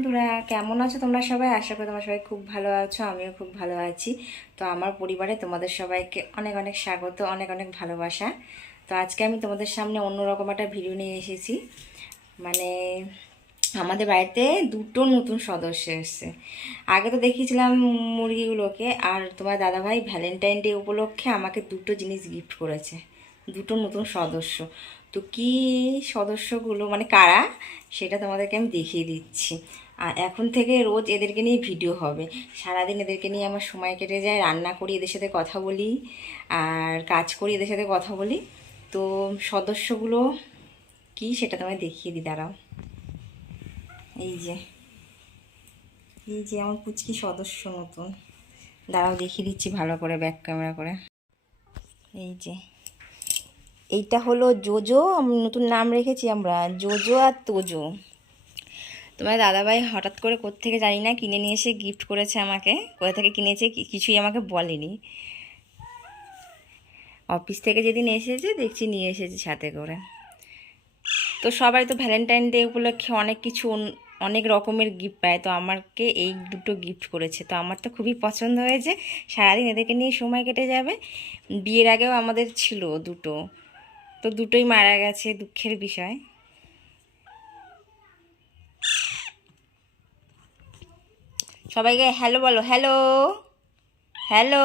বন্ধুরা, কেমন আছো তোমরা সবাই? আশা করি তোমরা সবাই খুব ভালো আছো, আমিও খুব ভালো আছি। তো আমার পরিবারে তোমাদের সবাইকে অনেক অনেক স্বাগত, অনেক অনেক ভালোবাসা। তো আজকে আমি তোমাদের সামনে অন্যরকম একটা ভিডিও নিয়ে এসেছি। মানে আমাদের বাড়িতে দুটো নতুন সদস্য এসেছে। আগে তো দেখিয়েছিলাম মুরগিগুলোকে, আর তোমার দাদাভাই ভ্যালেন্টাইন ডে উপলক্ষে আমাকে দুটো জিনিস গিফট করেছে। দুটো নতুন সদস্য। তো কি সদস্যগুলো মানে কারা, সেটা তোমাদেরকে আমি দেখিয়ে দিচ্ছি। আর এখন থেকে রোজ এদেরকে নিয়ে ভিডিও হবে। সারাদিন এদেরকে নিয়ে আমার সময় কেটে যায়, রান্না করি, এদের সাথে কথা বলি আর কাজ করি, এদের সাথে কথা বলি। তো সদস্যগুলো কি সেটা তোমায় দেখিয়ে দিই, দাঁড়াও। এই যে এই যে আমার পুচকি সদস্য নতুন। দাঁড়াও, দেখিয়ে দিচ্ছি ভালো করে ব্যাক ক্যামেরা করে। এই যে, এইটা হলো জোজো নতুন নাম রেখেছি আমরা, জোজো আর তোজো। তোমার দাদাভাই হঠাৎ করে কোত্থেকে জানি না কিনে নিয়ে এসে গিফট করেছে আমাকে। কোথা থেকে কিনেছে কিছুই আমাকে বলেনি। অফিস থেকে যেদিন এসেছে, দেখছি নিয়ে এসেছে সাথে করে। তো সবাই তো ভ্যালেন্টাইন ডে উপলক্ষে অনেক কিছু, অনেক রকমের গিফট পায়। তো আমাকে এই দুটো গিফট করেছে। তো আমার তো খুবই পছন্দ হয়েছে। সারাদিন এদেরকে নিয়ে সময় কেটে যাবে। বিয়ের আগেও আমাদের ছিল দুটো। তো দুটোই মারা গেছে দুঃখের বিষয়। সবাইকে হ্যালো বলো হ্যালো হ্যালো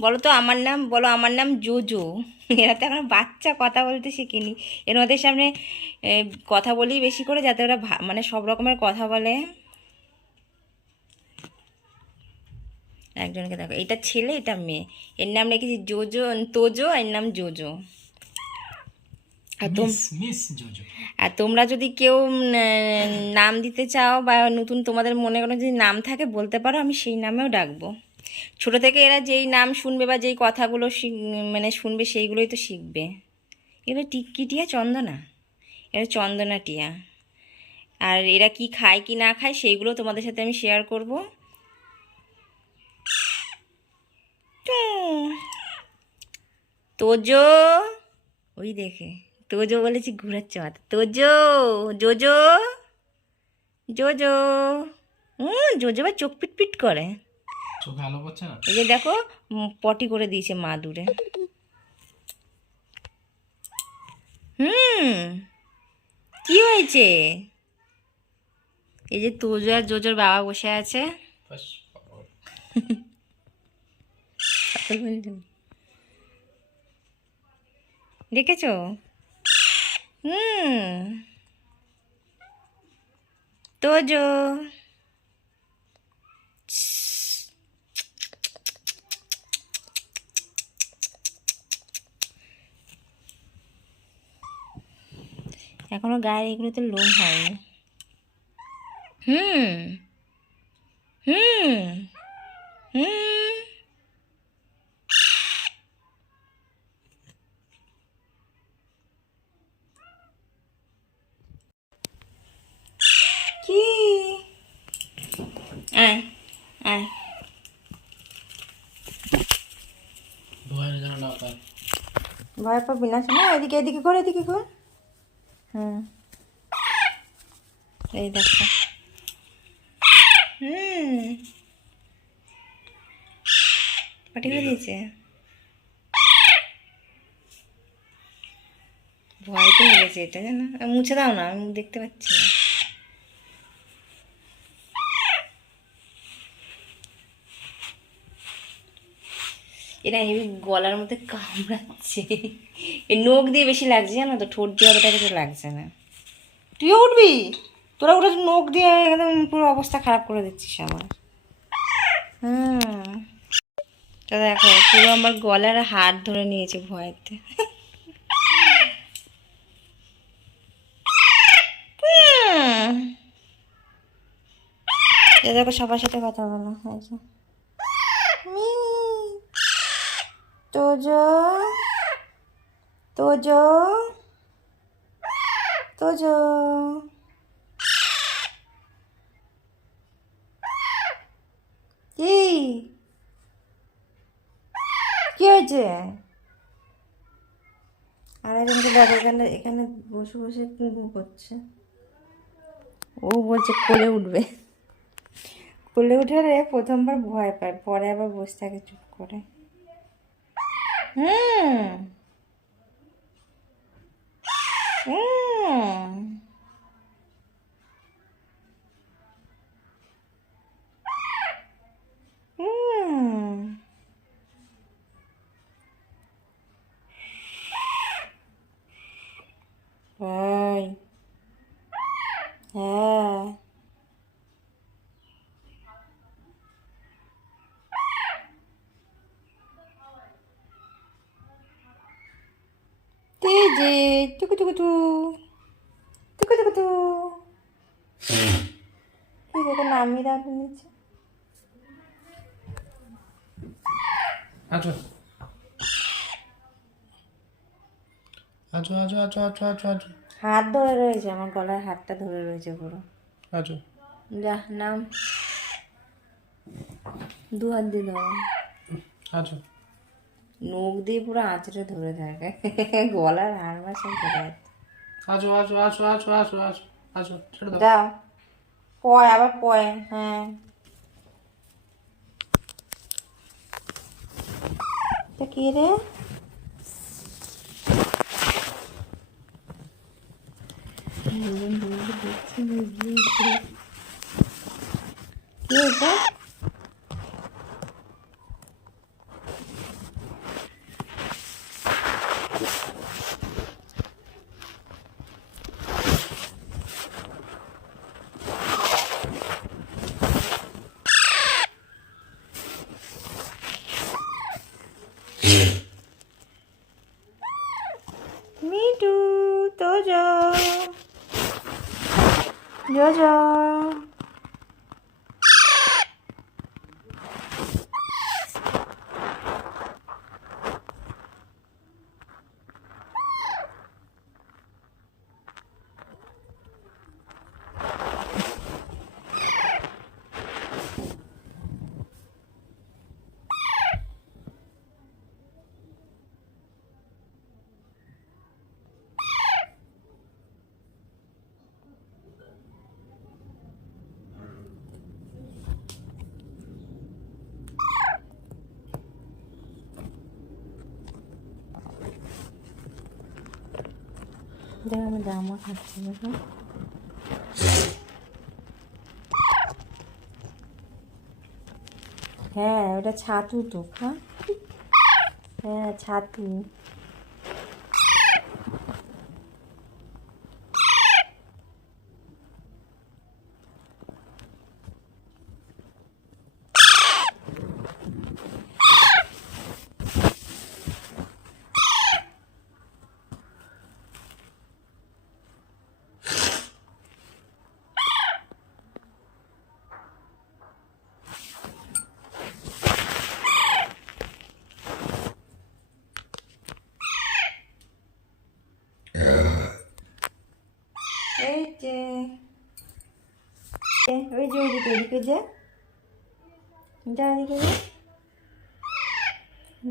বলো তো আমার নাম, বলো আমার নাম জোজো। এরা তো এখন বাচ্চা, কথা বলতে শিখিনি। এর ওদের সামনে কথা বলি বেশি করে যাতে ওরা মানে সব রকমের কথা বলে। একজনকে দেখো, এটা ছেলে, এটা মেয়ে। এর নাম রেখেছি জোজো, তোজো এর নাম জোজো। আর তোমরা যদি কেউ নাম দিতে চাও বা নতুন তোমাদের মনে কোনো যদি নাম থাকে বলতে পারো আমি সেই নামেও ডাকবো। ছোট থেকে এরা যেই নাম শুনবে বা যেই কথাগুলো মানে শুনবে সেইগুলোই তো শিখবে। এগুলো টিক্কি টিয়া চন্দনা। এটা চন্দনা টিয়া। আর এরা কি খায় কি না খায় সেইগুলো তোমাদের সাথে আমি শেয়ার করব। তোজো। ওই দেখে। তোজো বলেছি ঘুরাচ্ছে মাথা তোজো জোজো জোজো। হুম জোজো বা চোখ পিট পিট করে। চোখে আলো পড়ছে না? এই যে দেখো পটি করে দিয়েছে মা দূরে। হুম কি হয়েছে? এই যে তোজো আর জোজোর বাবা বসে আছে। বাস, দেখেছ হুম তোজো এখনও গায়ের এগুলোতে লোম হয়নি হুম হুম হুম ভয় পাবি না শোনা এদিকে এদিকে কর এদিকে কর। হুম। এই দেখো। হুম। পাটি করে দিয়েছে? ভয় তো লেগেছে এটা জানো? মুছে দাও না আমি দেখতে পাচ্ছি এরা হেবি গলার মধ্যে কামড়াচ্ছে। এই নখ দিয়ে বেশি লাগছে জানো তো ঠোঁট দিয়ে অতটা কিছু লাগছে না। তুইও উঠবি? তোরা ওটা নখ দিয়ে একদম পুরো অবস্থা খারাপ করে দিচ্ছিস আমার হুম। তো দেখো পুরো আমার গলার হাত ধরে নিয়েছে ভয়েতে। দেখো সবার সাথে কথা বলো এই যে মিউ। তোজো তোজো তোজো। কি? কি হয়েছে? আর একজনকে দেখো এখানে এখানে বসে বসে কুকু করছে? ও বলছে কোলে উঠবে। কোলে উঠে রে প্রথমবার ভয় পায়, পরে আবার বসে থাকে চুপ করে। হুম হুম হুম এই হ্যাঁ তেজে টুকু টুকু টু টুকু টুকু টু। কি দেখো নামিয়ে রাখো নিচে আছো আছো আছো আছো আছো আছো আছো হাত ধরে রয়েছে আমার গলার হাতটা ধরে রয়েছে পুরো। আছো যা নাম। দু হাত দিয়ে ধরো আছো নখ দিয়ে পুরো আঁচড়ে ধরে থাকে। গলার হাড় মাসে ধরে আছো আছো আছো আছো আছো আছো ছেড়ে দাও। দাও। পয় আবার পয় হ্যাঁ। কি রে? কি এটা? মিটু তোজো জোজো দেখো আমি জামা খাচ্ছি দেখো হ্যাঁ? ওটা ছাতু তো খা হ্যাঁ ছাতু এই যে এ, ওই যে ওইদিকে ওইদিকে যে। যা ওইদিকে যা।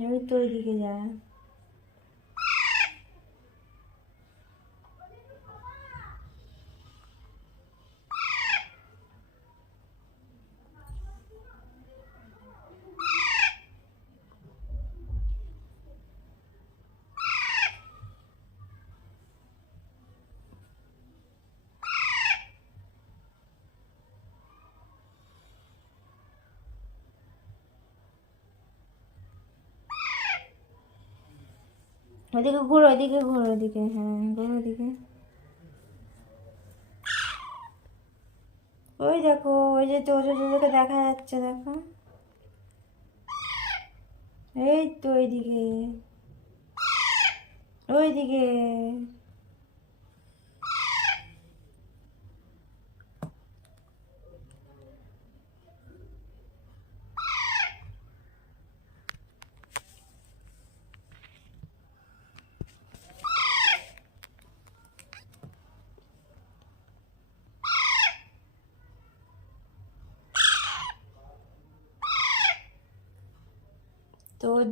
ওই তো ওইদিকে যা। ওইদিকে ঘুরো ওইদিকে ঘুরো ওইদিকে হ্যাঁ ঘুরো ওইদিকে ওই দেখো, ওই যে তো তোদেরকে দেখা যাচ্ছে, দেখো। এই তো ওইদিকে ওইদিকে।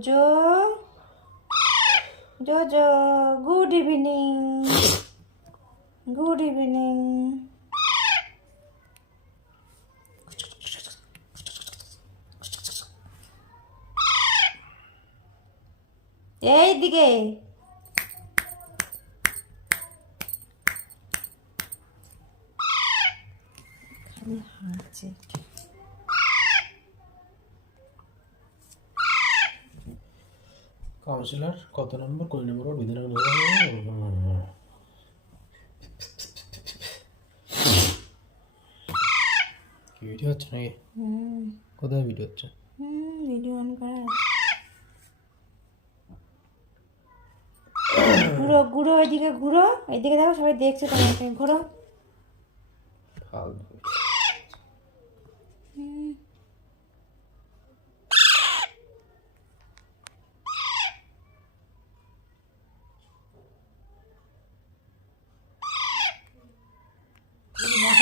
জো জো জো গুড ইভিনিং গুড ইভিনিং এই দিকে। কাউন্সিলর কত নম্বর? কুড়ি নম্বর কি ভিডিও হচ্ছে নাকি? হুম। কোথায় ভিডিও হচ্ছে? ভিডিও অন করা ঘুরো ঘুরো ওইদিকে ঘুরো। এইদিকে দেখো সবাই দেখছে তোমাকে ঘুরো। ফালতু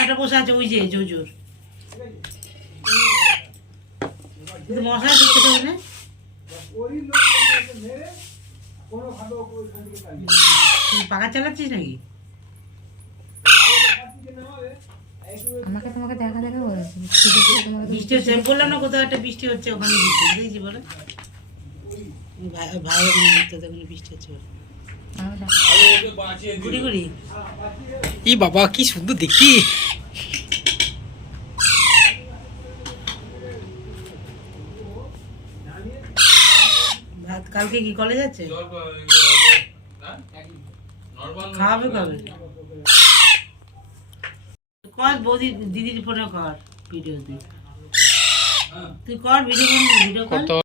মশাটা বসে আছে ওই যে জোজোর কিন্তু মশা ঢুকতে দেবে না তুই পাখা চালাচ্ছিস নাকি? আমাকে তোমাকে দেখা দেখা বলেছি বৃষ্টি হচ্ছে বললাম না কোথাও একটা বৃষ্টি হচ্ছে ওখানে বৃষ্টি দেখেছি বলে। ভাই ভাই ওখানে ঘুরতে ওখানে বৃষ্টি হচ্ছে বলে। ই বাবা কি সুন্দর দেখি কালকে কি কলেজ আছে? খাওয়াবে কবে? কর বৌদি দিদির ফোনে কর ভিডিও তুই তুই কর ভিডিও কর ভিডিও কর।